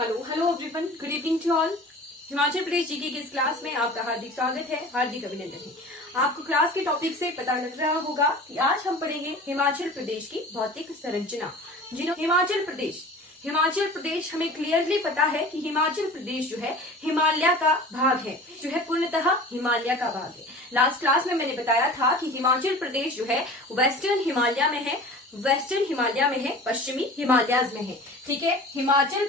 Hello everyone, good evening to all. Himachal Pradesh GK की इस class में आपका हार्दिक स्वागत है, हार्दिक अभिनंदन है। आपको क्लास के टॉपिक से पता लग रहा होगा कि आज हम पढ़ेंगे हिमाचल प्रदेश की भौतिक संरचना। हिमाचल प्रदेश हमें क्लियरली पता है कि हिमाचल प्रदेश जो है हिमालय का भाग है, जो है पूर्णतः हिमालय का भाग है। लास्ट क्लास में मैंने बताया था कि हिमाचल प्रदेश जो है वेस्टर्न हिमालय में है, पश्चिमी हिमालयाज में है। ठीक है, हिमाचल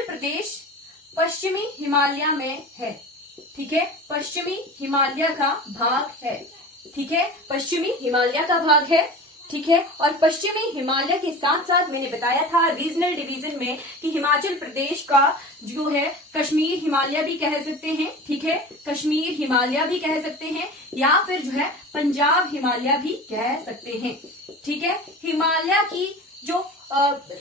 प्रदेश पश्चिमी हिमालय में है। ठीक है, पश्चिमी हिमालय का भाग है। ठीक है, पश्चिमी हिमालय का भाग है। ठीक है, और पश्चिमी हिमालय के साथ साथ मैंने बताया था रीजनल डिवीजन में कि हिमाचल प्रदेश का जो है कश्मीर हिमालय भी कह सकते हैं। ठीक है, कश्मीर हिमालय भी कह सकते हैं या फिर जो है पंजाब हिमालय भी कह सकते हैं। ठीक है, हिमालय की जो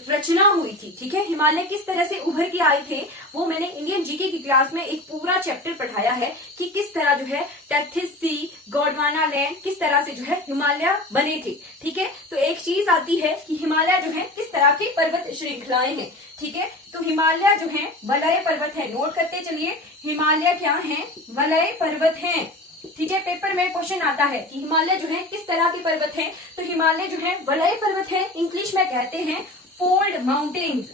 रचना हुई थी, ठीक है, हिमालय किस तरह से उभर के आए थे, वो मैंने इंडियन जीके की क्लास में एक पूरा चैप्टर पढ़ाया है कि किस तरह जो है टेथिस सी, गोंडवाना लैंड, किस तरह से जो है हिमालय बने थे। ठीक है, तो एक चीज आती है कि हिमालय जो है किस तरह की पर्वत श्रृंखलाएं हैं। ठीक है, तो हिमालय जो है वलय पर्वत है। नोट करते चलिए, हिमालय क्या है? वलय पर्वत है। ठीक है, पेपर में क्वेश्चन आता है कि हिमालय जो है किस तरह के पर्वत हैं, तो हिमालय जो है वलय पर्वत है। इंग्लिश में कहते हैं फोल्ड माउंटेन्स।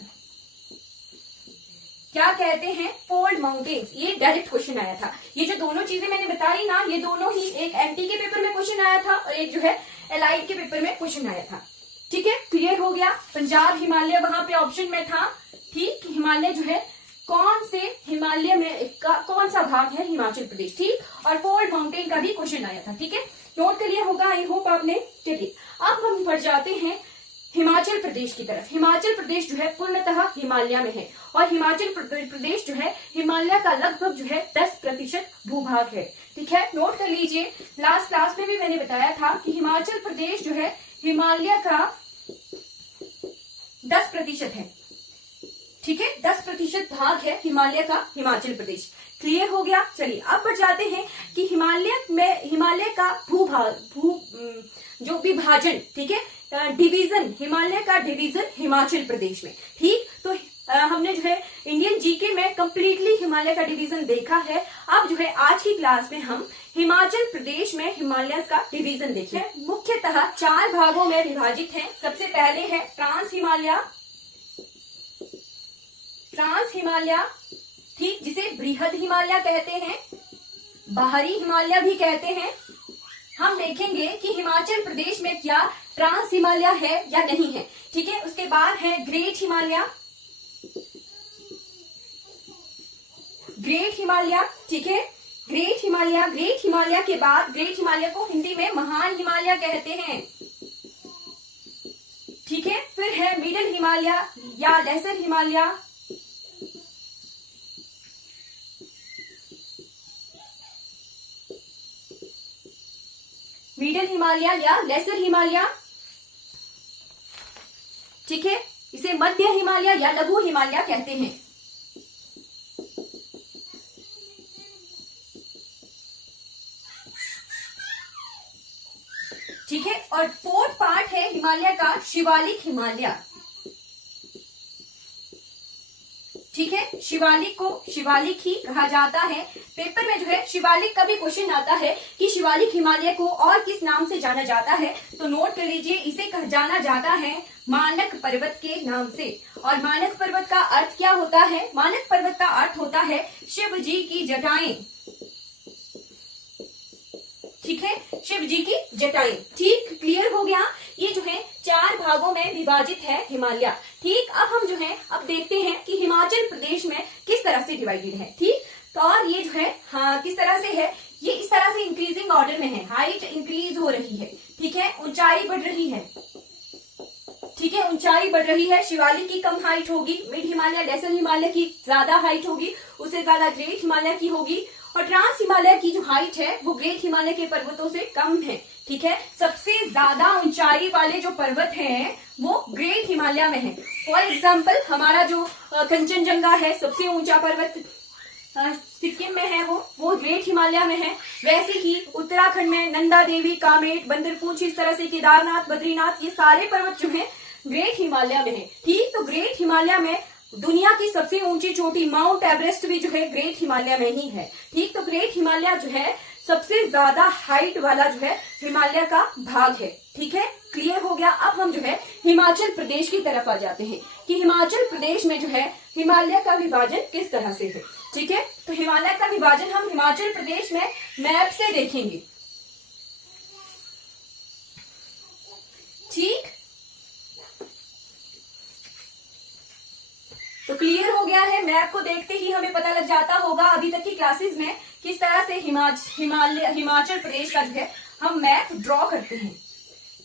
क्या कहते हैं? Fold mountains. ये डायरेक्ट क्वेश्चन आया था। ये जो दोनों चीजें मैंने बताई ना, ये दोनों ही एक एमटी के पेपर में क्वेश्चन आया था और एक जो है एलाइड के पेपर में क्वेश्चन आया था। ठीक है, क्लियर हो गया। पंजाब हिमालय वहां पे ऑप्शन में था। ठीक, हिमालय जो है कौन से हिमालय में कौन सा भाग है? हिमाचल प्रदेश। ठीक, और फोल्ड माउंटेन का भी क्वेश्चन आया था। ठीक है, नोट कर लिया होगा, आई होप आपने। चलिए, अब हम बढ़ जाते हैं हिमाचल प्रदेश की तरफ। हिमाचल प्रदेश जो है पूर्णतः हिमालय में है और हिमाचल प्रदेश जो है हिमालय का लगभग जो है 10% भूभाग है। ठीक है, नोट कर लीजिए। लास्ट क्लास में भी मैंने बताया था कि हिमाचल प्रदेश जो है हिमालय का 10% है। ठीक है, 10% भाग है हिमालय का हिमाचल प्रदेश। क्लियर हो गया। चलिए, अब बढ़ जाते हैं कि हिमालय का जो विभाजन, ठीक है, डिवीजन, हिमालय का डिवीजन हिमाचल प्रदेश में। ठीक, तो हमने जो है इंडियन जीके में कंप्लीटली हिमालय का डिवीजन देखा है। अब जो है आज की क्लास में हम हिमाचल प्रदेश में हिमालय का डिवीजन देखें। मुख्यतः 4 भागों में विभाजित है। सबसे पहले है ट्रांस हिमालय, ठीक, जिसे बृहद हिमालय कहते हैं, बाहरी हिमालय भी कहते हैं। हम देखेंगे कि हिमाचल प्रदेश में क्या ट्रांस हिमालय है या नहीं है। ठीक है, उसके बाद है ग्रेट हिमालय। ठीक है, ग्रेट हिमालय के बाद ग्रेट हिमालय को हिंदी में महान हिमालय कहते हैं। ठीक है, फिर है मिडल हिमालय या लेसर हिमालय। मिडल हिमालय या लेसर हिमालय। ठीक है, इसे मध्य हिमालय या लघु हिमालय कहते हैं। ठीक है, और 4th पार्ट है हिमालय का शिवालिक हिमालय। ठीक है, शिवालिक को शिवालिक ही कहा जाता है। पेपर में जो है शिवालिक का भी क्वेश्चन आता है कि शिवालिक हिमालय को और किस नाम से जाना जाता है, तो नोट कर लीजिए, इसे जाना जाता है मानक पर्वत के नाम से। और मानक पर्वत का अर्थ क्या होता है? मानक पर्वत का अर्थ होता है शिव जी की जटाएं। ठीक है, शिव जी की जटाएं। ठीक, क्लियर हो गया। ये जो है 4 भागों में विभाजित है हिमालय। ठीक, अब हम जो है अब देखते हैं कि हिमाचल प्रदेश में किस तरह से डिवाइडेड है। ठीक, तो और ये जो है किस तरह से है? ये इस तरह से इंक्रीजिंग ऑर्डर में है। हाइट इंक्रीज हो रही है। ठीक है, ऊंचाई बढ़ रही है। ठीक है, ऊंचाई बढ़ रही है। शिवालिक की कम हाइट होगी, मिड हिमालय लेसर हिमालय की ज्यादा हाइट होगी, उससे ज्यादा ग्रेट हिमालय की होगी, और ट्रांस हिमालय की जो हाइट है वो ग्रेट हिमालय के पर्वतों से कम है। ठीक है, सबसे ज्यादा ऊंचाई वाले जो पर्वत हैं वो ग्रेट हिमालय में है। फॉर एग्जाम्पल, हमारा जो कंचनजंगा है, सबसे ऊंचा पर्वत सिक्किम में है, वो ग्रेट हिमालय में है। वैसे ही उत्तराखंड में नंदा देवी, कामेट, बंदरपूंछ, इस तरह से केदारनाथ, बद्रीनाथ, ये सारे पर्वत जो हैं ग्रेट हिमालय में है। ठीक, तो ग्रेट हिमालय में दुनिया की सबसे ऊंची चोटी माउंट एवरेस्ट भी जो है ग्रेट हिमालय में ही है। ठीक, तो ग्रेट हिमालय जो है सबसे ज्यादा हाइट वाला जो है हिमालय का भाग है। ठीक है, क्लियर हो गया। अब हम जो है हिमाचल प्रदेश की तरफ आ जाते हैं कि हिमाचल प्रदेश में जो है हिमालय का विभाजन किस तरह से है। ठीक है, तो हिमालय का विभाजन हम हिमाचल प्रदेश में मैप से देखेंगे। ठीक, तो क्लियर हो गया है। मैप को देखते ही हमें पता लग जाता होगा अभी तक की क्लासेस में किस तरह से हिमाचल प्रदेश का जो है हम मैप ड्रॉ करते हैं।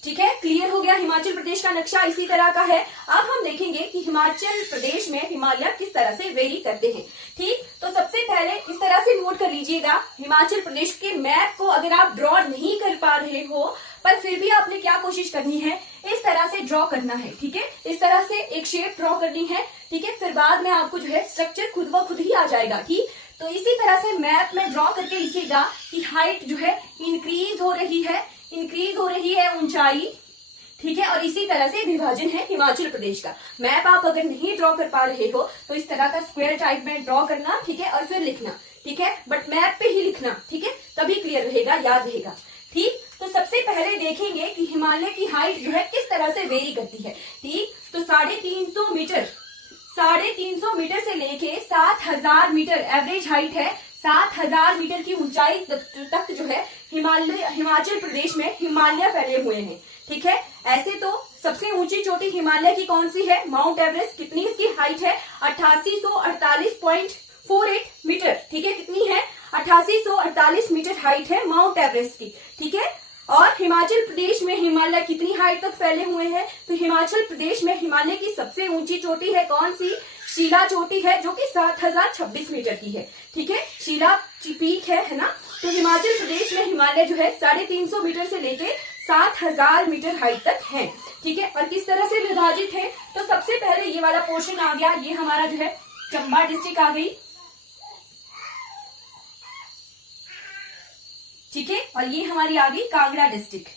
ठीक है, क्लियर हो गया। हिमाचल प्रदेश का नक्शा इसी तरह का है। अब हम देखेंगे कि हिमाचल प्रदेश में हिमालय किस तरह से वेरी करते हैं। ठीक, तो सबसे पहले इस तरह से नोट कर लीजिएगा, हिमाचल प्रदेश के मैप को अगर आप ड्रॉ नहीं कर पा रहे हो पर फिर भी आपने क्या कोशिश करनी है, इस तरह से ड्रॉ करना है। ठीक है, इस तरह से एक शेप ड्रॉ करनी है। ठीक है, फिर बाद में आपको जो है स्ट्रक्चर खुद ब खुद ही आ जाएगा। ठीक, तो इसी तरह से मैप में ड्रॉ करके लिखिएगा कि हाइट जो है इंक्रीज हो रही है ऊंचाई। ठीक है, और इसी तरह से विभाजन है हिमाचल प्रदेश का। मैप आप अगर नहीं ड्रॉ कर पा रहे हो तो इस तरह का स्क्वायर टाइप में ड्रॉ करना। ठीक है, और फिर लिखना। ठीक है, बट मैप पे ही लिखना। ठीक है, तभी क्लियर रहेगा, याद रहेगा। ठीक, तो सबसे पहले देखेंगे कि हिमालय की हाइट जो है किस तरह से वेरी करती है। ठीक, तो 350 मीटर से लेके 7000 मीटर एवरेज हाइट है। 7000 मीटर की ऊंचाई तक जो है हिमाचल प्रदेश में हिमालय फैले हुए हैं। ठीक है, ऐसे तो सबसे ऊंची चोटी हिमालय की कौन सी है, माउंट एवरेस्ट। कितनी इसकी हाइट है, 8848.48 मीटर। ठीक है, कितनी है, 8848 मीटर हाइट है माउंट एवरेस्ट की। ठीक है, और हिमाचल प्रदेश में हिमालय कितनी हाइट तक फैले हुए हैं, तो हिमाचल प्रदेश में हिमालय की सबसे ऊंची चोटी है कौन सी, शिला चोटी है, जो कि 7026 मीटर की है। ठीक है, शिला पीक है ना। तो हिमाचल प्रदेश में हिमालय जो है 350 मीटर से लेके 7000 मीटर हाइट तक है। ठीक है, और किस तरह से विभाजित है, तो सबसे पहले ये वाला पोर्शन आ गया, ये हमारा जो है चंबा डिस्ट्रिक्ट आ गई। ठीक है, और ये हमारी आ गई कांगड़ा डिस्ट्रिक्ट।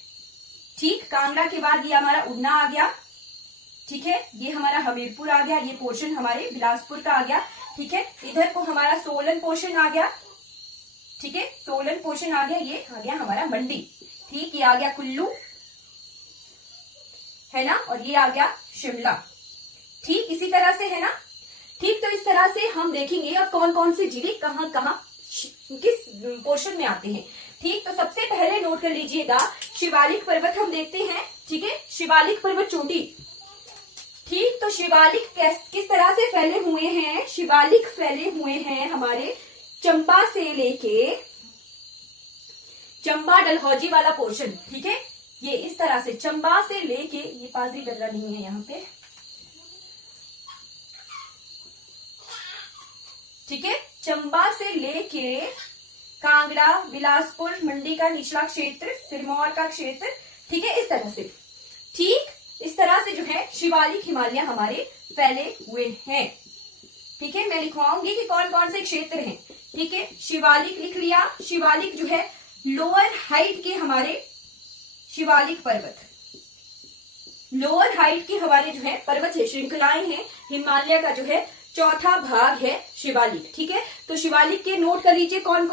ठीक, कांगड़ा के बाद ये हमारा उड़ना आ गया। ठीक है, ये हमारा हमीरपुर आ गया, ये पोर्शन हमारे बिलासपुर का आ गया। ठीक है, इधर को हमारा सोलन पोर्शन आ गया। ठीक है, सोलन पोर्शन आ गया, ये आ गया हमारा मंडी। ठीक, ये आ गया कुल्लू, है ना, और ये आ गया शिमला। ठीक, इसी तरह से है ना। ठीक, तो इस तरह से हम देखेंगे अब कौन कौन से जिले कहाँ कहाँ किस पोर्शन में आते हैं। ठीक, तो सबसे पहले नोट कर लीजिएगा शिवालिक पर्वत हम देखते हैं। ठीक है, शिवालिक पर्वत चोटी। ठीक, तो शिवालिक किस तरह से फैले हुए हैं, शिवालिक फैले हुए हैं हमारे चंबा से लेके चंबा डलहौजी वाला पोर्शन। ठीक है, ये इस तरह से चंबा से लेके, ये पादरी डलरा नहीं है यहाँ पे। ठीक है, चंबा से लेके कांगड़ा, बिलासपुर, मंडी का निचला क्षेत्र, सिरमौर का क्षेत्र। ठीक है, इस तरह से। ठीक, इस तरह से जो है शिवालिक हिमालय हमारे फैले हुए हैं। ठीक है, मैं लिखवाऊंगी कि कौन कौन से क्षेत्र हैं। ठीक है, शिवालिक लिख लिया। शिवालिक जो है लोअर हाइट के हमारे शिवालिक पर्वत, लोअर हाइट के हमारे जो है पर्वत है, श्रृंखलाएं हैं। हिमालय का जो है चौथा भाग है शिवालिक। ठीक है, तो शिवालिक के नोट कर लीजिए कौन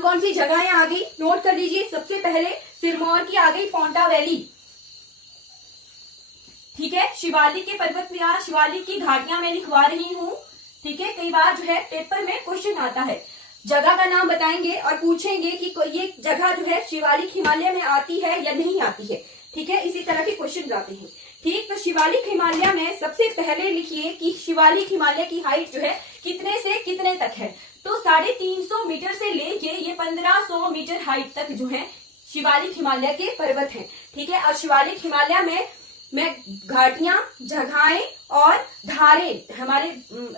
कौन सी जगहें आ गई, नोट कर लीजिए। सबसे पहले सिरमौर की आ गई पोंटा वैली। ठीक है, शिवालिक के पर्वत में आ, शिवालिक की घाटियां मैं लिखवा रही हूँ। ठीक है, कई बार जो है पेपर में क्वेश्चन आता है, जगह का नाम बताएंगे और पूछेंगे कि ये जगह जो है शिवालिक हिमालय में आती है या नहीं आती है। ठीक है, इसी तरह के क्वेश्चन आते हैं। ठीक, तो शिवालिक हिमालय में सबसे पहले लिखिए कि शिवालिक हिमालय की हाइट जो है कितने से कितने तक है, तो 350 मीटर से लेके ये 1500 मीटर हाइट तक जो है शिवालिक हिमालय के पर्वत हैं। ठीक है, और शिवालिक हिमालय में घाटियां, जगहें और धारें हमारे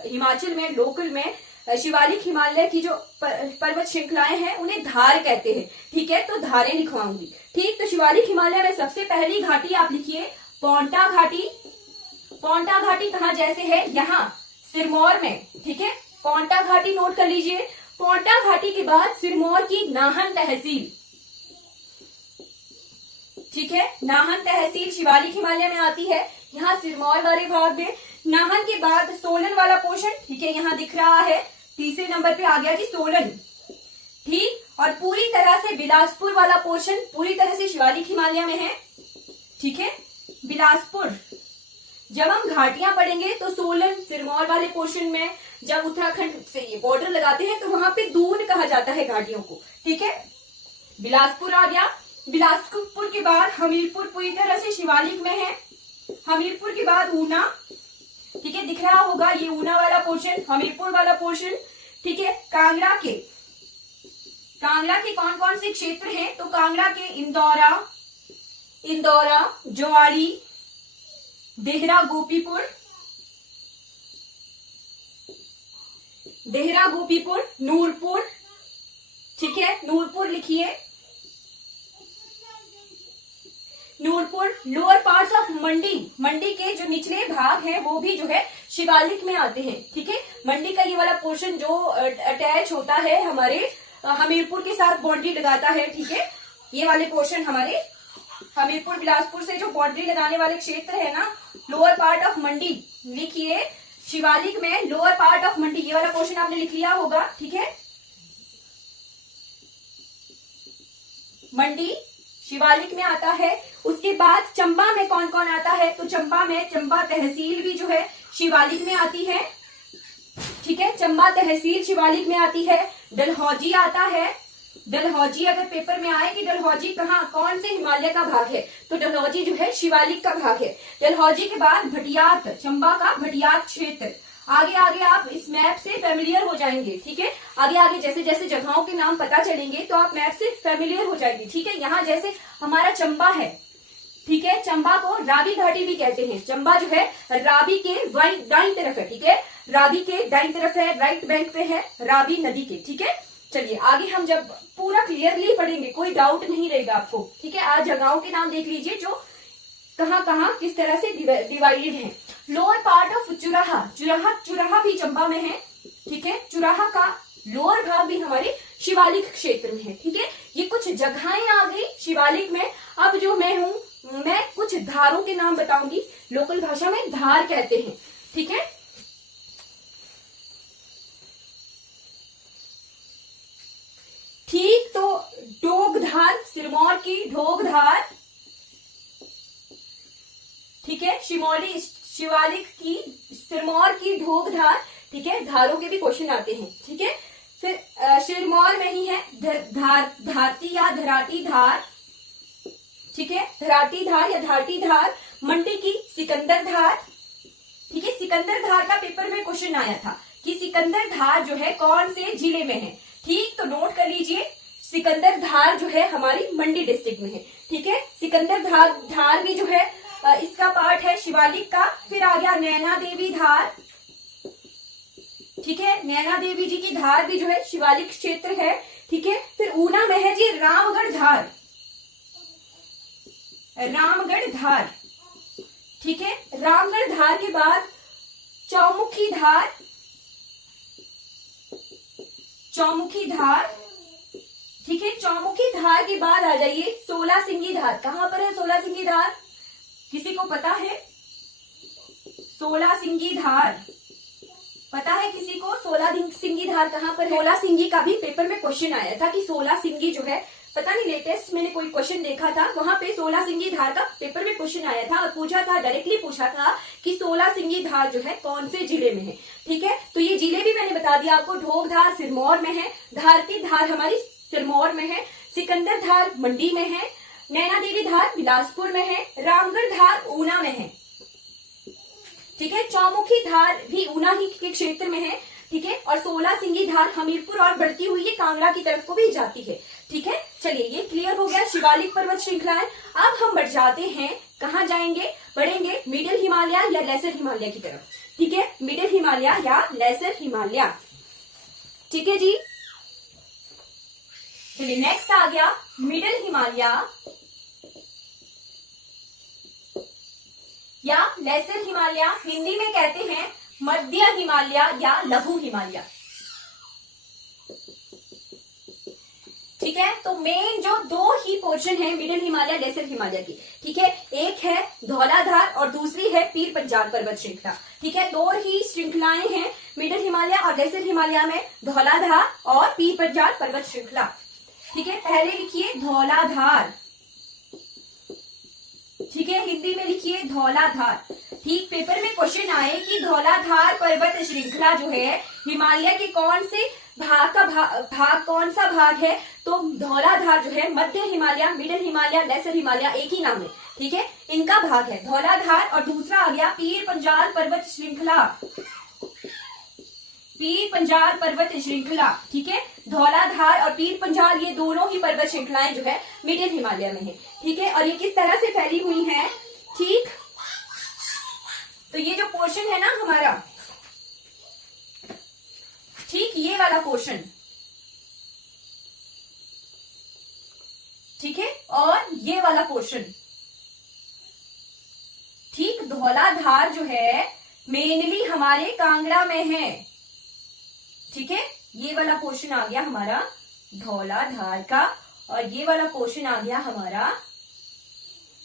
हिमाचल में लोकल में शिवालिक हिमालय की जो पर्वत श्रृंखलाएं हैं उन्हें धार कहते हैं। ठीक है, तो धारें लिखवाऊंगी। ठीक, तो शिवालिक हिमालय में सबसे पहली घाटी आप लिखिए पोंटा घाटी। पोंटा घाटी कहाँ जैसे है, यहाँ सिरमौर में। ठीक है, पोंटा घाटी नोट कर लीजिए। पोंटा घाटी के बाद सिरमौर की नाहन तहसील। ठीक है। नाहन तहसील शिवालिक हिमालय में आती है, यहाँ सिरमौर वाले भाग में। नाहन के बाद सोलन वाला पोर्शन, ठीक है, यहाँ दिख रहा है, तीसरे नंबर पे आ गया जी सोलन, ठीक। और पूरी तरह से बिलासपुर वाला पोर्शन पूरी तरह से शिवालिक हिमालय में है, ठीक है। बिलासपुर, जब हम घाटियां पढ़ेंगे तो सोलन सिरमौर वाले पोर्शन में जब उत्तराखंड से ये बॉर्डर लगाते हैं तो वहां पे दून कहा जाता है घाटियों को, ठीक है। बिलासपुर आ गया। बिलासपुर के बाद हमीरपुर पूरी तरह से शिवालिक में है। हमीरपुर के बाद ऊना, ठीक है, दिख रहा होगा ये ऊना वाला पोर्शन, हमीरपुर वाला पोर्शन, ठीक है। कांगड़ा के कौन कौन से क्षेत्र हैं, तो कांगड़ा के इंदौरा, जोवाड़ी, देहरा गोपीपुर, नूरपुर, ठीक है, नूरपुर लिखिए, नूरपुर। लोअर पार्ट्स ऑफ मंडी के जो निचले भाग हैं वो भी जो है शिवालिक में आते हैं, ठीक है। मंडी का ये वाला पोर्शन जो अटैच होता है हमारे हमीरपुर के साथ बाउंड्री लगाता है, ठीक है। ये वाले पोर्शन हमारे हमीरपुर बिलासपुर से जो बाउंड्री लगाने वाले क्षेत्र है ना, लोअर पार्ट ऑफ मंडी लिखिए, शिवालिक में लोअर पार्ट ऑफ मंडी, ये वाला पोर्शन आपने लिख लिया होगा, ठीक है। मंडी शिवालिक में आता है। उसके बाद चंबा में कौन कौन आता है, तो चंबा तहसील भी जो है शिवालिक में आती है, ठीक है। चंबा तहसील शिवालिक में आती है। डलहौजी आता है। डलहौजी अगर पेपर में आए कि डलहौजी कौन से हिमालय का भाग है, तो डलहौजी जो है शिवालिक का भाग है। डलहौजी के बाद भटियात, चंबा का भटियात क्षेत्र। आगे आगे आप इस मैप से फेमिलियर हो जाएंगे, ठीक है। आगे आगे जैसे जैसे जगहों के नाम पता चलेंगे तो आप मैप से फेमिलियर हो जाएंगे, ठीक है। यहाँ जैसे हमारा चंबा है, ठीक है, चंबा को रावी घाटी भी कहते हैं। चंबा जो है रावी के दाईं तरफ है, ठीक है, रावी के दाईं तरफ है, राइट बैंक पे है रावी नदी के, ठीक है। चलिए आगे हम जब पूरा क्लियरली पढ़ेंगे, कोई डाउट नहीं रहेगा आपको, ठीक है। आज जगहों के नाम देख लीजिए जो कहाँ किस तरह से डिवाइडेड है। लोअर पार्ट ऑफ चुराहा भी चंबा में है, ठीक है। चुराहा का लोअर भाग भी हमारे शिवालिक क्षेत्र में है, ठीक है। ये कुछ जगहें आ गई शिवालिक में। अब जो मैं कुछ धारों के नाम बताऊंगी, लोकल भाषा में धार कहते हैं, ठीक है। ठीक, तो डोगधार, सिरमौर की ढोगधार, ठीक है। शिवालिक की सिरमौर की ढोगधार, ठीक है। धारों के भी क्वेश्चन आते हैं, ठीक है। फिर सिरमौर में ही है धारती या धराटी धार, ठीक है, धराटी धार या धाटी धार। मंडी की सिकंदर धार, ठीक है। सिकंदर धार का पेपर में क्वेश्चन आया था कि सिकंदर धार जो है कौन से जिले में है, ठीक, तो नोट कर लीजिए। सिकंदर धार जो है हमारी मंडी डिस्ट्रिक्ट में है, ठीक है। सिकंदर धार भी जो है इसका पार्ट है शिवालिक का। फिर आ गया नैना देवी धार, ठीक है, नैना देवी जी की धार भी जो है शिवालिक क्षेत्र है, ठीक है। फिर ऊना में है जी रामगढ़ धार, ठीक है। रामगढ़ धार के बाद चौमुखी धार, ठीक है। चौमुखी धार के बाद आ जाइए सोलासिंगी धार। कहां पर है सोलासिंगी धार, किसी को पता है? सोलासिंगी धार पता है किसी को? सोलासिंगी धार कहां पर है? सोलासिंगी का भी पेपर में क्वेश्चन आया था कि सोलासिंगी जो है, पता नहीं लेटेस्ट मैंने कोई क्वेश्चन देखा था, वहां पे सोलासिंगी धार का पेपर में क्वेश्चन आया था और पूछा था, डायरेक्टली पूछा था कि सोलासिंगी धार जो है कौन से जिले में है, ठीक है। तो ये जिले भी मैंने बता दिया आपको। ढोगधार सिरमौर में है, धारती धार हमारी सिरमौर में है, सिकंदर धार मंडी में है, नैना देवी धार बिलासपुर में है, रामगढ़ धार ऊना में है, ठीक है। चौमुखी धार भी ऊना ही के क्षेत्र में है, ठीक है। और सोलासिंगी धार हमीरपुर और बढ़ती हुई ये कांगड़ा की तरफ को भी जाती है, ठीक है। चलिए ये क्लियर हो गया शिवालिक पर्वत श्रृंखलाएं। अब हम बढ़ जाते हैं, कहाँ जाएंगे, बढ़ेंगे मिडिल हिमालय या लेसर हिमालय की तरफ, ठीक है। मिडिल हिमालय या लेसर हिमालय, ठीक है जी। चलिए नेक्स्ट आ गया मिडिल हिमालय या लेसर हिमालय। हिंदी में कहते हैं मध्य हिमालय या लघु हिमालय, ठीक ठीक है। तो मेन जो दो ही पोर्शन है मिडिल हिमालय लेसर हिमालय की, ठीक है, एक है धौलाधार और दूसरी है पीर पंजाल पर्वत श्रृंखला, ठीक है। दो ही श्रृंखलाएं हैं मिडिल हिमालय और लेसर हिमालय में, धौलाधार और पीर पंजाल पर्वत श्रृंखला, ठीक है। पहले लिखिए धौलाधार, ठीक है, हिंदी में लिखिए धौलाधार। ठीक, पेपर में क्वेश्चन आए कि धौलाधार पर्वत श्रृंखला जो है हिमालय के कौन से भाग का भाग कौन सा भाग है, तो धौलाधार जो है मध्य हिमालय, मिडिल हिमालय, लेसर हिमालय एक ही नाम है, ठीक है, इनका भाग है धौलाधार। और दूसरा आ गया पीर पंजाल पर्वत श्रृंखला, पीर पंजाल पर्वत श्रृंखला, ठीक है। धौलाधार और पीर पंजाल ये दोनों ही पर्वत श्रृंखलाएं जो है मिडिल हिमालय में है, ठीक है। और ये किस तरह से फैली हुई है, ठीक, तो ये जो पोर्शन है ना हमारा, ठीक, ये वाला पोर्शन, ठीक है, और ये वाला पोर्शन, ठीक। धौलाधार जो है मेनली हमारे कांगड़ा में है, ठीक है, ये वाला पोर्शन आ गया हमारा धौलाधार का, और ये वाला पोर्शन आ गया हमारा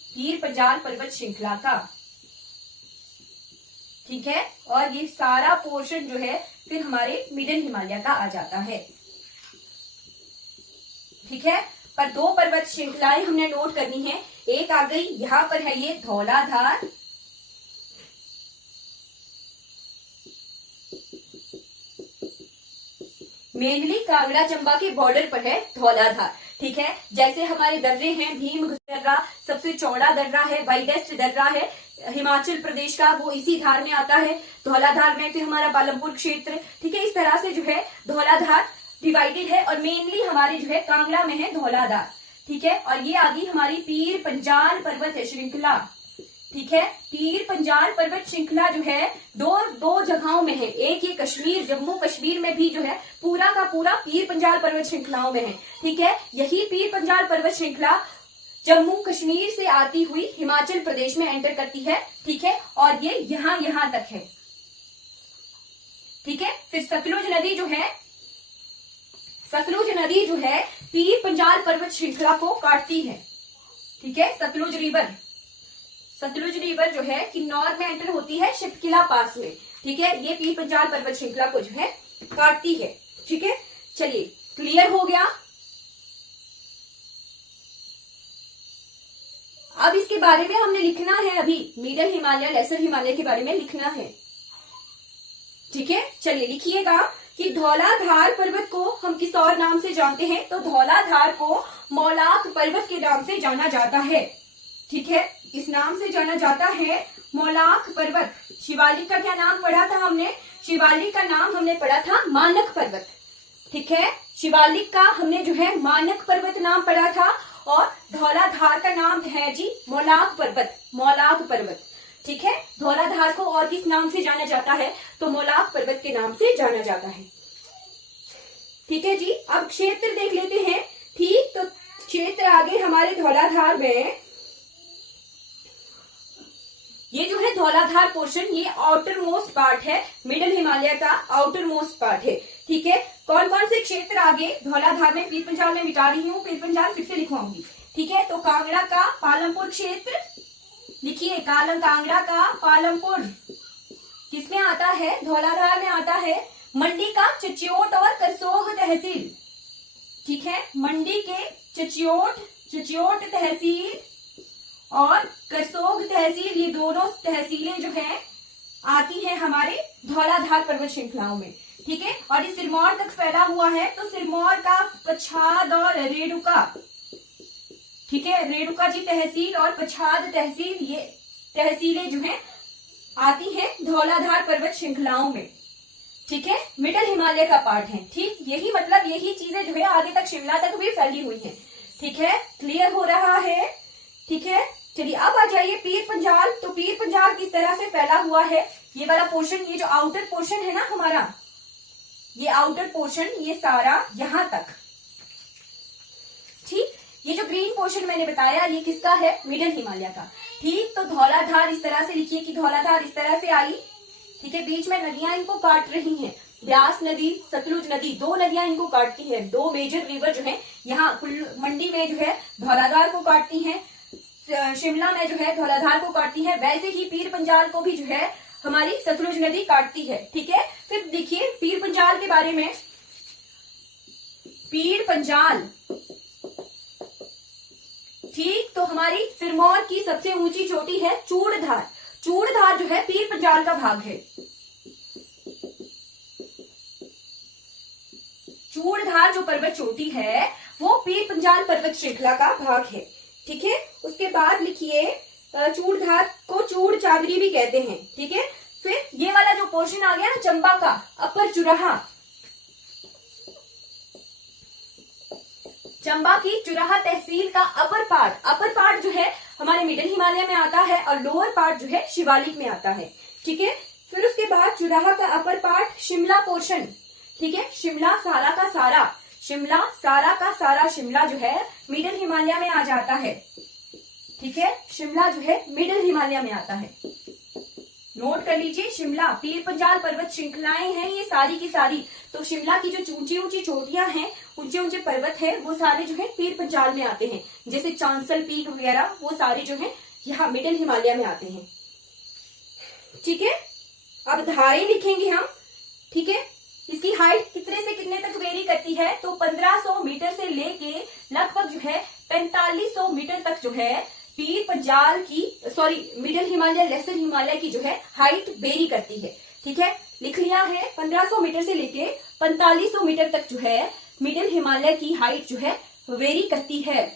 पीर पंजाल पर्वत श्रृंखला का, ठीक है। और ये सारा पोर्शन जो है फिर हमारे मिडिल हिमालय का आ जाता है, ठीक है। पर दो पर्वत श्रृंखलाएं हमने नोट करनी है, एक आ गई यहां पर है ये धौलाधार, मेनली कांगड़ा चंबा के बॉर्डर पर है धौलाधार, ठीक है। जैसे हमारे दर्रे हैं, भीम दर्रा सबसे चौड़ा दर्रा है, वाइडेस्ट दर्रा है हिमाचल प्रदेश का, वो इसी धार में आता है धौलाधार में। फिर हमारा पालमपुर क्षेत्र, ठीक है, इस तरह से जो है धौलाधार डिवाइडेड है, और मेनली हमारे जो है कांगड़ा में है धौलाधार, ठीक है। और ये आ गई हमारी पीर पंजाल पर्वत श्रृंखला, ठीक है। पीर पंजाल पर्वत श्रृंखला जो है दो जगहों में है, एक ये कश्मीर, जम्मू कश्मीर में भी जो है पूरा का पूरा पीर पंजाल पर्वत श्रृंखलाओं में है, ठीक है। यही पीर पंजाल पर्वत श्रृंखला जम्मू कश्मीर से आती हुई हिमाचल प्रदेश में एंटर करती है, ठीक है, और ये यहां तक है, ठीक है। फिर सतलुज नदी जो है, सतलुज नदी जो है पीर पंजाल पर्वत श्रृंखला को काटती है, ठीक है। सतलुज रिवर जो है किन्नौर में एंटर होती है शिपकिला पास में, ठीक है, ये पीर पंजाल पर्वत श्रृंखला को जो है काटती है, ठीक है। चलिए, क्लियर हो गया। अब इसके बारे में हमने लिखना है, अभी मिडिल हिमालय लेसर हिमालय के बारे में लिखना है, ठीक है। चलिए लिखिएगा कि धौलाधार पर्वत को हम किस और नाम से जानते हैं, तो धौलाधार को मौलाक पर्वत के नाम से जाना जाता है, ठीक है, इस नाम से जाना जाता है मौलाक पर्वत। शिवालिक का क्या नाम पढ़ा था हमने, शिवालिक का नाम हमने पढ़ा था मानक पर्वत, ठीक है। शिवालिक का हमने जो है मानक पर्वत नाम पढ़ा था, और धौलाधार का नाम है जी मौलाक पर्वत, मौलाक पर्वत, ठीक है। धौलाधार को और किस नाम से जाना जाता है, तो मौलाक पर्वत के नाम से जाना जाता है, ठीक है जी। अब क्षेत्र देख लेते हैं, ठीक, तो क्षेत्र आगे हमारे धौलाधार में, ये जो है धौलाधार पोर्शन, ये आउटर मोस्ट पार्ट है, मिडिल हिमालय का आउटर मोस्ट पार्ट है, ठीक है। कौन कौन से क्षेत्र आगे धौलाधार में, पीर पंजाल में मिटा रही हूँ, पीर पंजाल फिर से लिखवाऊंगी, ठीक है। तो कांगड़ा का पालमपुर क्षेत्र लिखिए, कांगड़ा का पालमपुर किसमें आता है, धौलाधार में आता है। मंडी का चच्योट और करसोग तहसील, ठीक है, मंडी के चच्योट तहसील और करसोग तहसील, ये दोनों तहसीलें जो है आती हैं हमारे धौलाधार पर्वत श्रृंखलाओं में, ठीक है। और ये सिरमौर तक फैला हुआ है, तो सिरमौर का पछाद और रेणुका, ठीक है, रेणुका जी तहसील और पछाद तहसील, ये तहसीलें जो है आती हैं धौलाधार पर्वत श्रृंखलाओं में, ठीक है, मिडिल हिमालय का पार्ट है, ठीक। यही मतलब यही चीजें जो है आगे तक शिमला तक भी फैली हुई हैं, ठीक है, क्लियर हो रहा है, ठीक है। चलिए अब आ जाइए पीर पंजाल, तो पीर पंजाल किस तरह से फैला हुआ है, ये वाला पोर्शन, ये जो आउटर पोर्शन है ना हमारा, ये आउटर पोर्शन, ये सारा यहां तक, ठीक। ये जो ग्रीन पोर्शन मैंने बताया ये किसका है, मिडिल हिमालय का, ठीक। तो धौलाधार इस तरह से लिखिए कि धौलाधार इस तरह से आई, ठीक है, बीच में नदियां इनको काट रही हैं, ब्यास नदी, सतलुज नदी, दो नदियां इनको काटती हैं। दो मेजर रिवर जो है यहाँ मंडी में जो है धौलाधार को काटती हैं, शिमला में जो है धौलाधार को काटती है। वैसे ही पीर पंजाल को भी जो है हमारी सतलुज नदी काटती है। ठीक है, फिर देखिए पीर पंजाल के बारे में। पीर पंजाल, ठीक, तो हमारी सिरमौर की सबसे ऊंची चोटी है चूड़धार। चूड़धार जो है पीर पंजाल का भाग है। चूड़धार जो पर्वत चोटी है वो पीर पंजाल पर्वत श्रृंखला का भाग है। ठीक है, उसके बाद लिखिए चूड़धार को चूड़ चादरी भी कहते हैं। ठीक है, फिर ये वाला जो पोर्शन आ गया ना चंबा का, अपर चुराहा, चंबा की चुराहा तहसील का अपर पार्ट जो है हमारे मिडिल हिमालय में आता है और लोअर पार्ट जो है शिवालिक में आता है। ठीक है, फिर उसके बाद चुराहा का अपर पार्ट शिमला पोर्शन। ठीक है, शिमला सारा का सारा, शिमला सारा का सारा शिमला जो है मिडिल हिमालय में आ जाता है। ठीक है, शिमला जो है मिडिल हिमालय में आता है। नोट कर लीजिए, शिमला, पीर पंजाल पर्वत श्रृंखलाएं हैं ये सारी की सारी। तो शिमला की जो ऊंची ऊंची चोटियां हैं, ऊंचे ऊंचे पर्वत है, वो सारे जो है पीर पंजाल में आते हैं। जैसे चांसल पीक वगैरह, वो सारे जो है यहाँ मिडिल हिमालय में आते हैं। ठीक है, अब धारें लिखेंगे हम। ठीक है, इसकी हाइट कितने से कितने तक वेरी करती है, तो 1500 मीटर से लेके लगभग जो है 4500 मीटर तक जो है पीर पंजाल की, मिडिल हिमालय, लेसर हिमालय की जो है हाइट वेरी करती है। ठीक है, लिख लिया है, 1500 मीटर से लेके 4500 मीटर तक जो है मिडिल हिमालय की हाइट जो है वेरी करती है।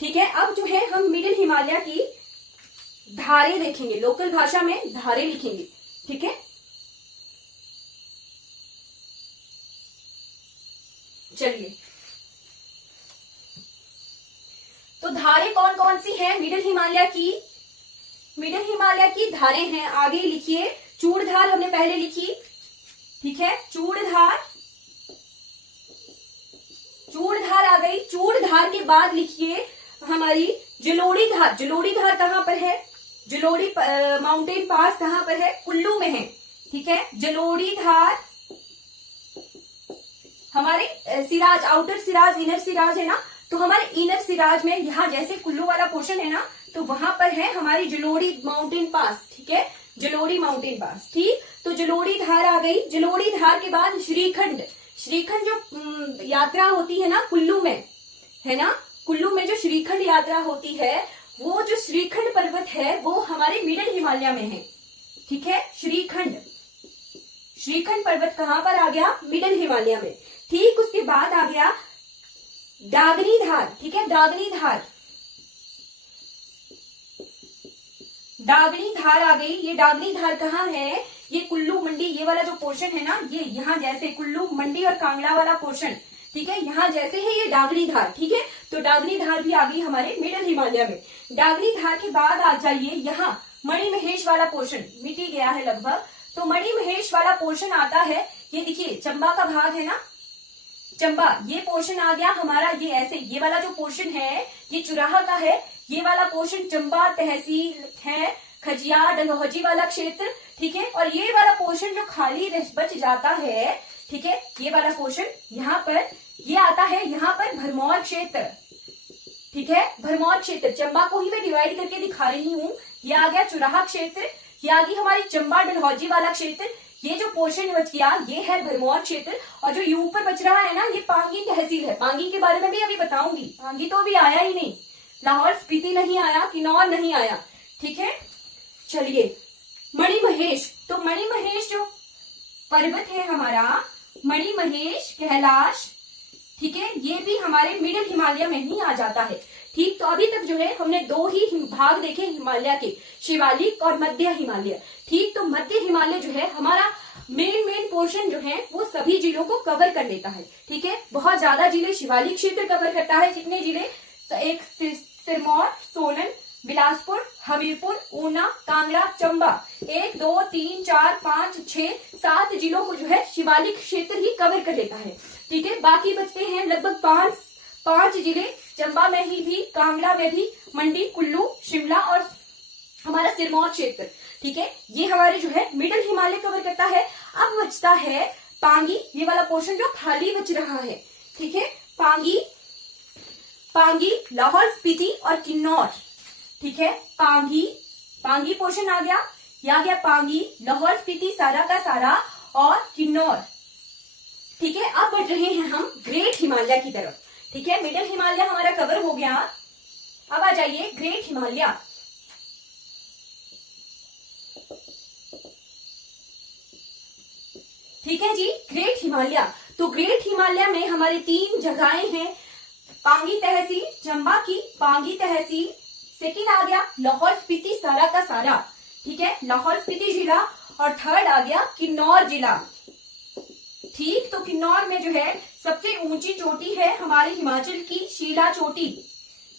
ठीक है, अब जो है हम मिडिल हिमालय की धारें देखेंगे, लोकल भाषा में धारें लिखेंगे। ठीक है, चलिए, तो धारें कौन कौन सी हैं मिडिल हिमालय की? मिडिल हिमालय की धारें हैं, आगे लिखिए, चूड़धार हमने पहले लिखी। ठीक है, चूड़धार, चूड़धार आ गई। चूड़धार के बाद लिखिए हमारी जलोड़ी धार। जलोड़ी धार कहां पर है? जलोड़ी माउंटेन पास कहां पर है? कुल्लू में है। ठीक है, जलोड़ी धार हमारे सिराज, आउटर सिराज, इनर सिराज है ना, तो हमारे इनर सिराज में यहाँ जैसे कुल्लू वाला पोर्शन है ना, तो वहां पर है हमारी जलोड़ी माउंटेन पास। ठीक है, जलोड़ी माउंटेन पास। ठीक, तो जलोड़ी धार आ गई। जलोड़ी धार के बाद श्रीखंड। श्रीखंड जो यात्रा होती है ना कुल्लू में, है ना, कुल्लू में जो श्रीखंड यात्रा होती है, वो जो श्रीखंड पर्वत है वो हमारे मिडिल हिमालय में है। ठीक है, श्रीखंड, श्रीखंड पर्वत कहां पर आ गया? मिडिल हिमालय में। ठीक, उसके बाद आ गया डागनी धार। ठीक है, डागनी धार, डागनी धार आ गई। ये डागनी धार कहाँ है? ये कुल्लू मंडी, ये वाला जो पोर्शन है ना, ये यहाँ जैसे कुल्लू मंडी और कांगड़ा वाला पोर्शन, ठीक है, यहाँ जैसे है ये डागनी धार। ठीक है, तो डागनी धार भी आ गई हमारे मिडिल हिमालय में। डागनी धार के बाद आ जाइए यहाँ मणि महेश वाला पोर्शन, मिट ही गया है लगभग, तो मणि महेश वाला पोर्शन आता है। ये देखिए चंबा का भाग है ना, चंबा, ये पोर्शन आ गया हमारा। ये ऐसे, ये वाला जो पोर्शन है ये चुराहा का है, ये वाला पोर्शन चंबा तहसील है, खजियार डलहौजी वाला क्षेत्र। ठीक है, और ये वाला पोर्शन जो खाली बच जाता है, ठीक है, ये वाला पोर्शन यहाँ पर ये आता है, यहाँ पर भरमौर क्षेत्र। ठीक है, भरमौर क्षेत्र, चंबा को ही मैं डिवाइड करके दिखा रही हूँ। ये आ गया चुराहा क्षेत्र, ये आ गई हमारी चंबा डलहौजी वाला क्षेत्र। ये जो पोर्शन बच गया ये है भरमौर क्षेत्र, और जो ऊपर बच रहा है ना ये पांगी तहसील है। पांगी के बारे में भी अभी बताऊंगी, पांगी तो अभी आया ही नहीं, लाहौल स्पीति नहीं आया, किन्नौर नहीं आया। ठीक है, चलिए मणि महेश, तो मणि महेश जो पर्वत है हमारा, मणि महेश, कैलाश, ठीक है, ये भी हमारे मिडिल हिमालय में ही आ जाता है। ठीक, तो अभी तक जो है हमने दो ही भाग देखे हिमालय के, शिवालिक और मध्य हिमालय। ठीक, तो मध्य हिमालय जो है हमारा मेन पोर्शन जो है वो सभी जिलों को कवर कर लेता है। ठीक है, बहुत ज्यादा जिले शिवालिक क्षेत्र कवर करता है। कितने जिले? तो एक सिरमौर, सोलन, बिलासपुर, हमीरपुर, ऊना, कांगड़ा, चंबा, 1 2 3 4 5 6 7 जिलों को जो है शिवालिक क्षेत्र ही कवर कर लेता है। ठीक है, बाकी बचते हैं लगभग पांच जिले, चंबा में ही भी, कांगड़ा में भी, मंडी, कुल्लू, शिमला और हमारा सिरमौर क्षेत्र। ठीक है, ये हमारे जो है मिडिल हिमालय कवर करता है। अब बचता है पांगी, ये वाला पोर्शन जो खाली बच रहा है, ठीक है, पांगी, पांगी, लाहौल स्पीति और किन्नौर, ठीक है, पांगी, पांगी पोर्शन आ गया, ये आ गया पांगी, लाहौल स्पीति सारा का सारा और किन्नौर, ठीक है। अब बढ़ रहे हैं हम ग्रेट हिमालय की तरफ, ठीक है, मिडिल हिमालय हमारा कवर हो गया। अब आ जाइए ग्रेट हिमालय, ठीक है जी, ग्रेट हिमालय। तो ग्रेट हिमालय में हमारे 3 जगहें हैं, पांगी तहसील, चंबा की पांगी तहसील, सेकंड आ गया लाहौल स्पीति सारा का सारा, ठीक है, लाहौल स्पीति जिला, और थर्ड आ गया किन्नौर जिला, ठीक। तो किन्नौर में जो है सबसे ऊंची चोटी है हमारे हिमाचल की शिला चोटी,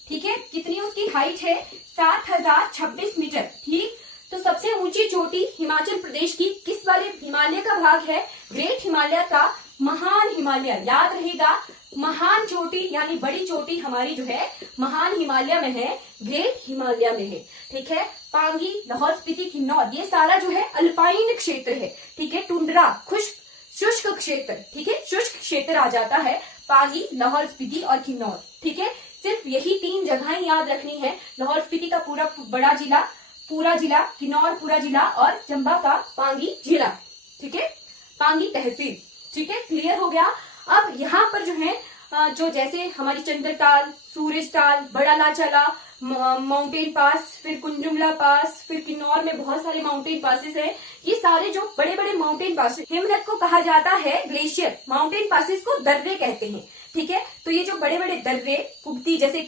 ठीक है, कितनी उसकी हाइट है, 7026 मीटर, ठीक। तो सबसे ऊंची चोटी हिमाचल प्रदेश की किस वाले हिमालय का भाग है, ग्रेट हिमालय का महान हिमालय, याद रहेगा, महान चोटी यानी बड़ी चोटी हमारी जो है महान हिमालय में है, ग्रेट हिमालय में है, ठीक है। पांगी, लाहौल स्पीति, किन्नौर, ये सारा जो है अल्पाइन क्षेत्र है, ठीक है, टुंड्रा, शुष्क क्षेत्र, ठीक है, शुष्क क्षेत्र आ जाता है पांगी, लाहौल स्पीति और किन्नौर, ठीक है। सिर्फ यही 3 जगहें याद रखनी है, लाहौल स्पीति का पूरा बड़ा जिला, पूरा जिला, किन्नौर पूरा जिला और चंबा का पांगी जिला, ठीक है, पांगी तहसील, ठीक है, क्लियर हो गया। अब यहाँ पर जो है जो जैसे हमारी चंद्रताल, सूरजताल, बड़ा लाचला, माउंटेन पास, फिर कुंजुमला पास, फिर किन्नौर में बहुत सारे माउंटेन पासेस हैं, ये सारे जो बड़े बड़े माउंटेन पासेस, हिमनद को कहा जाता है ग्लेशियर, माउंटेन पासेस को दर्रे कहते हैं, ठीक है। तो ये जो बड़े बड़े दर्रे कुब्ती, जैसे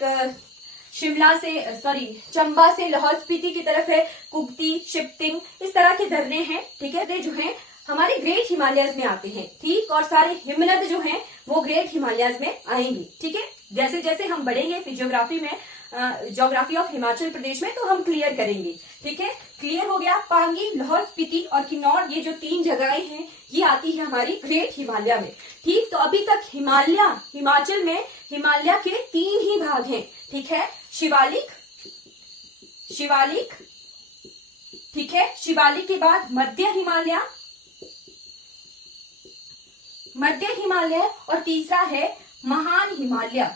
शिमला से चंबा से लाहौल स्पीति की तरफ है कुब्ती, शिप्तिंग, इस तरह के दर्रे हैं, ठीक है, जो है हमारे ग्रेट हिमालयस में आते हैं, ठीक। और सारे हिमनद जो हैं वो ग्रेट हिमालयस में आएंगे, ठीक है। जैसे जैसे हम बढ़ेंगे फिजियोग्राफी में, ज्योग्राफी ऑफ हिमाचल प्रदेश में, तो हम क्लियर करेंगे, ठीक है। क्लियर हो गया, पांगी, लाहौल स्पीति और किन्नौर, ये जो 3 जगहें हैं ये आती है हमारी ग्रेट हिमालय में, ठीक। तो अभी तक हिमाचल में हिमालय के 3 ही भाग हैं, ठीक है, शिवालिक, ठीक है, शिवालिक के बाद मध्य हिमालय और तीसरा है महान हिमालय।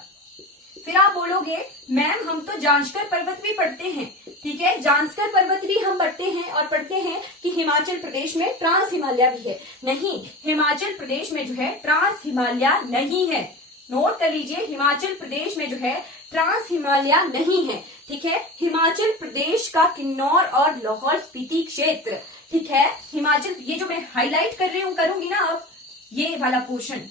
फिर आप बोलोगे मैम हम तो जांस्कर पर्वत भी पढ़ते हैं, ठीक है, जांस्कर पर्वत भी हम पढ़ते हैं कि हिमाचल प्रदेश में ट्रांस हिमालय भी है, नहीं, हिमाचल प्रदेश में जो है ट्रांस हिमालय नहीं है, नोट कर लीजिए, हिमाचल प्रदेश में जो है ट्रांस हिमालय नहीं है, ठीक है। हिमाचल प्रदेश का किन्नौर और लाहौल स्पीति क्षेत्र, ठीक है, हिमाचल, ये जो मैं हाईलाइट कर रही हूँ, करूंगी ना अब ये वाला पोर्शन,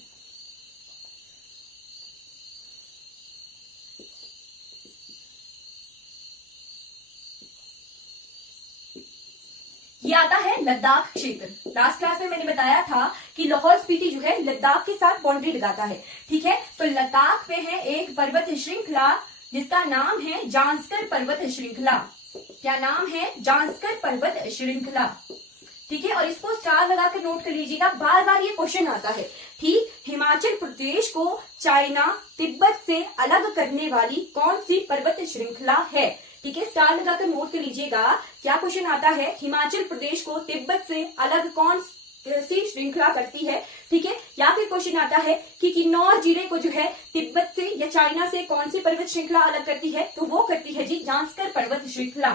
ये आता है लद्दाख क्षेत्र। लास्ट क्लास में मैंने बताया था कि लाहौल स्पीति जो है लद्दाख के साथ बाउंड्री लगाता है, ठीक है। तो लद्दाख पे है एक पर्वत श्रृंखला जिसका नाम है जांस्कर पर्वत श्रृंखला। क्या नाम है? जांस्कर पर्वत श्रृंखला, ठीक है। और इसको स्टार लगाकर नोट कर लीजिएगा, बार बार ये क्वेश्चन आता है, ठीक। हिमाचल प्रदेश को चाइना, तिब्बत से अलग करने वाली कौन सी पर्वत श्रृंखला है, ठीक है, स्टार लगाकर नोट कर लीजिएगा। क्या क्वेश्चन आता है, हिमाचल प्रदेश को तिब्बत से अलग कौन सी श्रृंखला करती है, ठीक है। या फिर क्वेश्चन आता है कि किन्नौर जिले को जो है तिब्बत से या चाइना से कौन सी पर्वत श्रृंखला अलग करती है, तो वो करती है जी जांस्कर पर्वत श्रृंखला,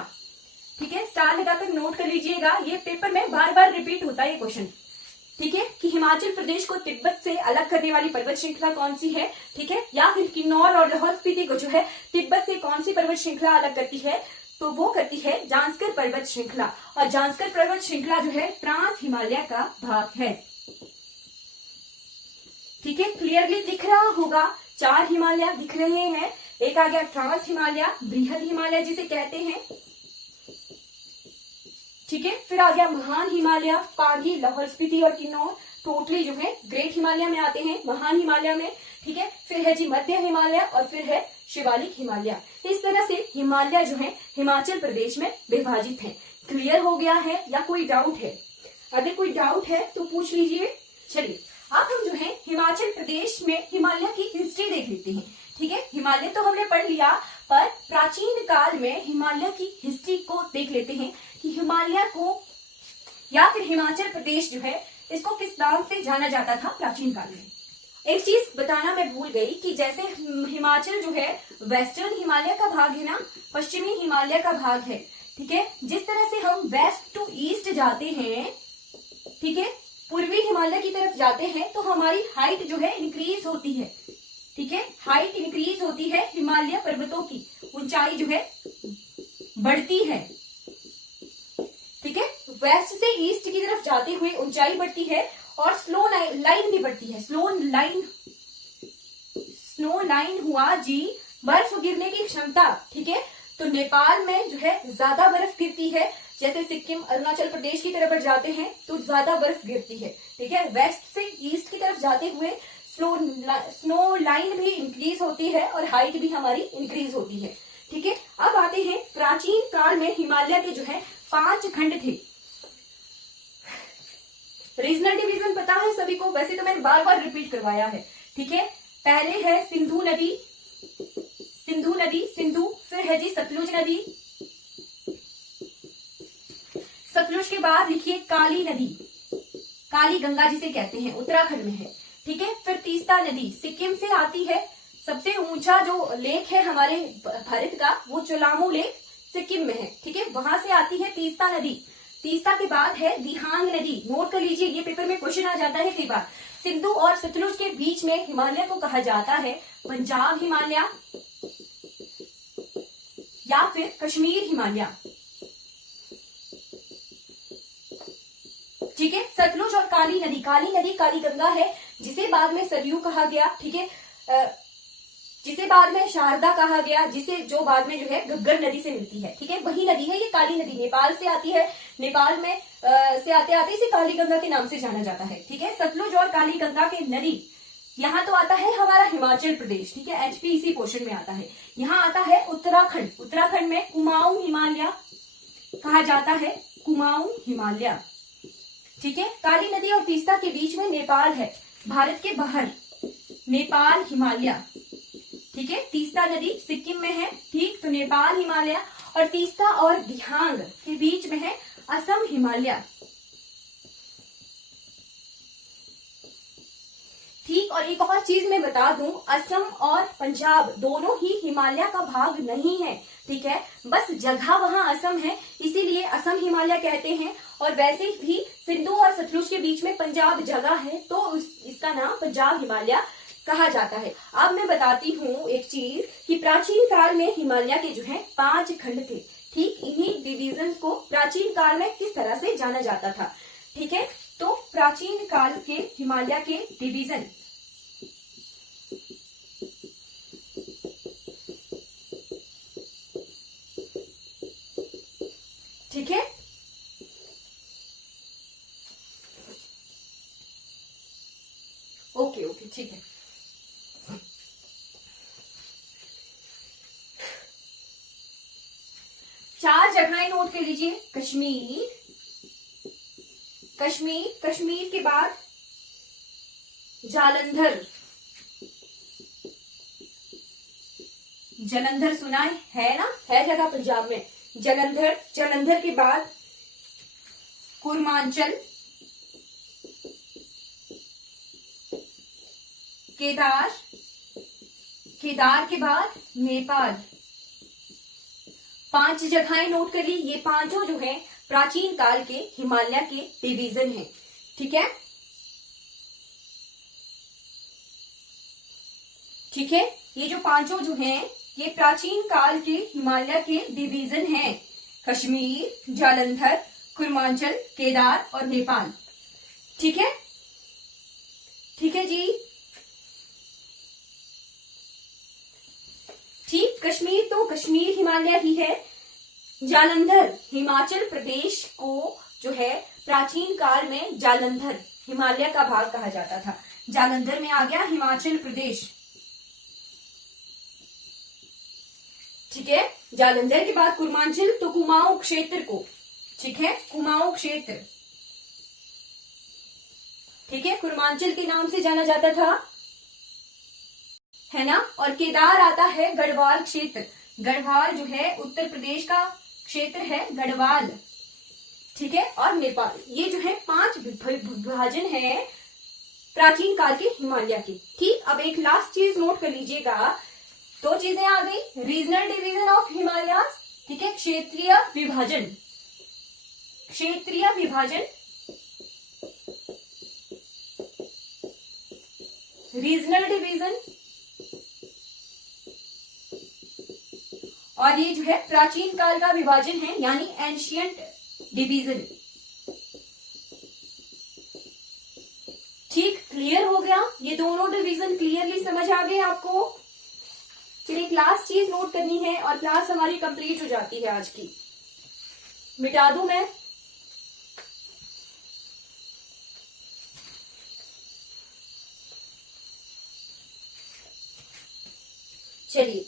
ठीक है। स्टार लगाकर नोट कर लीजिएगा, ये पेपर में बार बार रिपीट होता है ये क्वेश्चन, ठीक है, कि हिमाचल प्रदेश को तिब्बत से अलग करने वाली पर्वत श्रृंखला कौन सी है, ठीक है। या फिर किन्नौर और लाहौल स्पीति को जो है तिब्बत से कौन सी पर्वत श्रृंखला अलग करती है, तो वो करती है जांस्कर पर्वत श्रृंखला। और जांस्कर पर्वत श्रृंखला जो है ट्रांस हिमालय का भाग है, ठीक है। क्लियरली दिख रहा होगा, 4 हिमालय दिख रहे हैं, एक आ गया ट्रांस हिमालय, बृहद हिमालय जिसे कहते हैं, ठीक है। फिर आ गया महान हिमालय, पांगी, लाहौल स्पीति और किन्नौर टोटली जो है ग्रेट हिमालय में आते हैं, महान हिमालय में, ठीक है। फिर है जी मध्य हिमालय और फिर है शिवालिक हिमालय। इस तरह से हिमालय जो है हिमाचल प्रदेश में विभाजित है। क्लियर हो गया है या कोई डाउट है? अगर कोई डाउट है तो पूछ लीजिए। चलिए अब हम जो है हिमाचल प्रदेश में हिमालय की हिस्ट्री देख लेते हैं, ठीक है। हिमालय तो हमने पढ़ लिया, पर प्राचीन काल में हिमालय की हिस्ट्री को देख लेते हैं कि हिमालय को या फिर हिमाचल प्रदेश जो है इसको किस नाम से जाना जाता था प्राचीन काल में? एक चीज बताना मैं भूल गई कि जैसे हिमाचल जो है वेस्टर्न हिमालय का भाग है ना, पश्चिमी हिमालय का भाग है, ठीक है। जिस तरह से हम वेस्ट टू ईस्ट जाते हैं, ठीक है, पूर्वी हिमालय की तरफ जाते हैं, तो हमारी हाइट जो है इंक्रीज होती है, ठीक है, हाइट इंक्रीज होती है, हिमालय पर्वतों की ऊंचाई जो है बढ़ती है, ठीक है। वेस्ट से ईस्ट की तरफ जाते हुए ऊंचाई बढ़ती है और स्लो लाइन भी बढ़ती है। स्नो लाइन हुआ जी बर्फ गिरने की क्षमता, ठीक है। तो नेपाल में जो है ज्यादा बर्फ गिरती है, जैसे सिक्किम अरुणाचल प्रदेश की तरफ जाते हैं तो ज्यादा बर्फ गिरती है, ठीक है। वेस्ट से ईस्ट की तरफ जाते हुए स्नो लाइन भी इंक्रीज होती है और हाइट भी हमारी इंक्रीज होती है, ठीक है। अब आते हैं प्राचीन काल में हिमालय के जो है 5 खंड थे। रीजनल डिवीजन पता है सभी को, वैसे तो मैंने बार बार रिपीट करवाया है, ठीक है। पहले है सिंधु नदी, फिर है जी सतलुज नदी, सतलुज के बाद लिखिए काली नदी, काली गंगा जिसे कहते हैं, उत्तराखंड में है, ठीक है। फिर तीस्ता नदी सिक्किम से आती है, सबसे ऊंचा जो लेक है हमारे भारत का वो चोलामू लेक सिक्किम में है, ठीक है, वहां से आती है तीस्ता नदी। तीस्ता के बाद है दिहांग नदी, नोट कर लीजिए, ये पेपर में क्वेश्चन आ जाता है कई बार। सिंधु और सतलुज के बीच में हिमालय को कहा जाता है पंजाब हिमालय या फिर कश्मीर हिमालय, ठीक है। सतलुज और काली नदी काली गंगा है, जिसे बाद में सरयू कहा गया, ठीक है, जिसे बाद में शारदा कहा गया, जिसे जो बाद में जो है घग्गर नदी से मिलती है, ठीक है, वही नदी है ये काली नदी, नेपाल से आती है। नेपाल में से आते आते इसे काली गंगा के नाम से जाना जाता है, ठीक है। सतलुज और काली गंगा के नदी, यहाँ तो आता है हमारा हिमाचल प्रदेश, ठीक है, एचपी इसी पोर्शन में आता है। यहाँ आता है उत्तराखंड में कुमाऊं हिमालय कहा जाता है, कुमाऊं हिमालय, ठीक है। काली नदी और तीस्ता के बीच में नेपाल है, भारत के बाहर नेपाल हिमालय, ठीक है। तीस्ता नदी सिक्किम में है, ठीक, तो नेपाल हिमालय, और तीस्ता और दिहांग के बीच में है असम हिमालय, ठीक। और एक और चीज मैं बता दूं, असम और पंजाब दोनों ही हिमालय का भाग नहीं है, ठीक है, बस जगह वहां असम है, इसीलिए असम हिमालय कहते हैं। और वैसे भी सिंधु और सतलुज के बीच में पंजाब जगह है, तो इसका नाम पंजाब हिमालय कहा जाता है। अब मैं बताती हूँ एक चीज कि प्राचीन काल में हिमालय के जो है 5 खंड थे, ठीक। इन्हीं डिवीजन्स को प्राचीन काल में किस तरह से जाना जाता था, ठीक है। तो प्राचीन काल के हिमालय के डिवीजन, ठीक है, ओके, ठीक है। चार जगहें नोट कर लीजिए, कश्मीर के बाद जलंधर सुना है ना, है जगह पंजाब में, जलंधर के बाद कुरमांचल, केदार के बाद नेपाल। 5 जगहें नोट करिए, ये पांचों जो है प्राचीन काल के हिमालय के डिवीजन हैं, ठीक है, ठीक है। ये जो पांचों जो हैं ये प्राचीन काल के हिमालय के डिवीजन हैं, कश्मीर, जालंधर, कुरमांचल, केदार और नेपाल, ठीक है, ठीक है जी, ठीक। कश्मीर तो कश्मीर हिमालय ही है। जालंधर हिमाचल प्रदेश को जो है प्राचीन काल में जालंधर हिमालय का भाग कहा जाता था, जालंधर में आ गया हिमाचल प्रदेश, ठीक है। जालंधर के बाद कुरमांचल, तो कुमाऊं क्षेत्र को, ठीक है, कुमाऊं क्षेत्र, ठीक है, कुरमांचल के नाम से जाना जाता था, है ना। और केदार आता है गढ़वाल क्षेत्र, गढ़वाल जो है उत्तर प्रदेश का क्षेत्र है, गढ़वाल, ठीक है, और नेपाल। ये जो है 5 विभाजन है प्राचीन काल के हिमालय के। ठीक, अब एक लास्ट चीज नोट कर लीजिएगा, 2 चीजें आ गई, रीजनल डिवीजन ऑफ हिमालयाज, ठीक है, क्षेत्रीय विभाजन, क्षेत्रीय विभाजन, रीजनल डिवीजन, और ये जो है प्राचीन काल का विभाजन है, यानी एंशियंट डिवीजन। ठीक, क्लियर हो गया, ये दोनों डिवीजन क्लियरली समझ आ गए आपको। चलिए एक लास्ट चीज नोट करनी है और क्लास हमारी कंप्लीट हो जाती है आज की। मिटा दूं मैं? चलिए,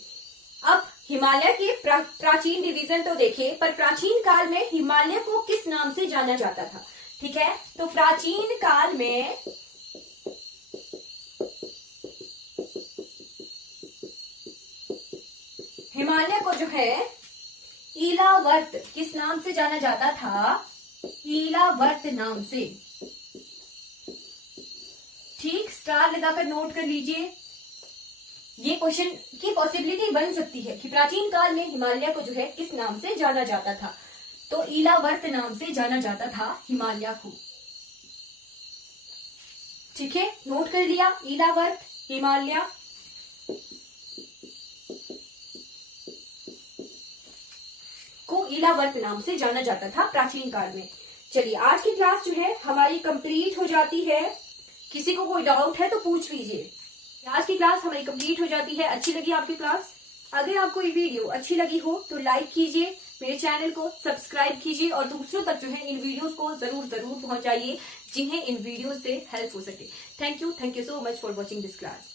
अब हिमालय के प्राचीन डिवीजन तो देखे, पर प्राचीन काल में हिमालय को किस नाम से जाना जाता था? ठीक है, तो प्राचीन काल में हिमालय को जो है ईलावर्त, किस नाम से जाना जाता था? ईलावर्त नाम से। ठीक, स्टार लगाकर नोट कर लीजिए। ये क्वेश्चन की पॉसिबिलिटी बन सकती है कि प्राचीन काल में हिमालय को जो है किस नाम से जाना जाता था? तो ईलावर्त नाम से जाना जाता था हिमालय को। ठीक है, नोट कर लिया, ईलावर्त, हिमालय। को ईलावर्त नाम से जाना जाता था प्राचीन काल में। चलिए, आज की क्लास जो है हमारी कंप्लीट हो जाती है। किसी को कोई डाउट है तो पूछ लीजिए। आज की क्लास हमारी कंप्लीट हो जाती है। अच्छी लगी आपकी क्लास? अगर आपको ये वीडियो अच्छी लगी हो तो लाइक कीजिए, मेरे चैनल को सब्सक्राइब कीजिए और दूसरों तक जो है इन वीडियोस को जरूर पहुंचाइए जिन्हें इन वीडियो से हेल्प हो सके। Thank you so much for watching this class.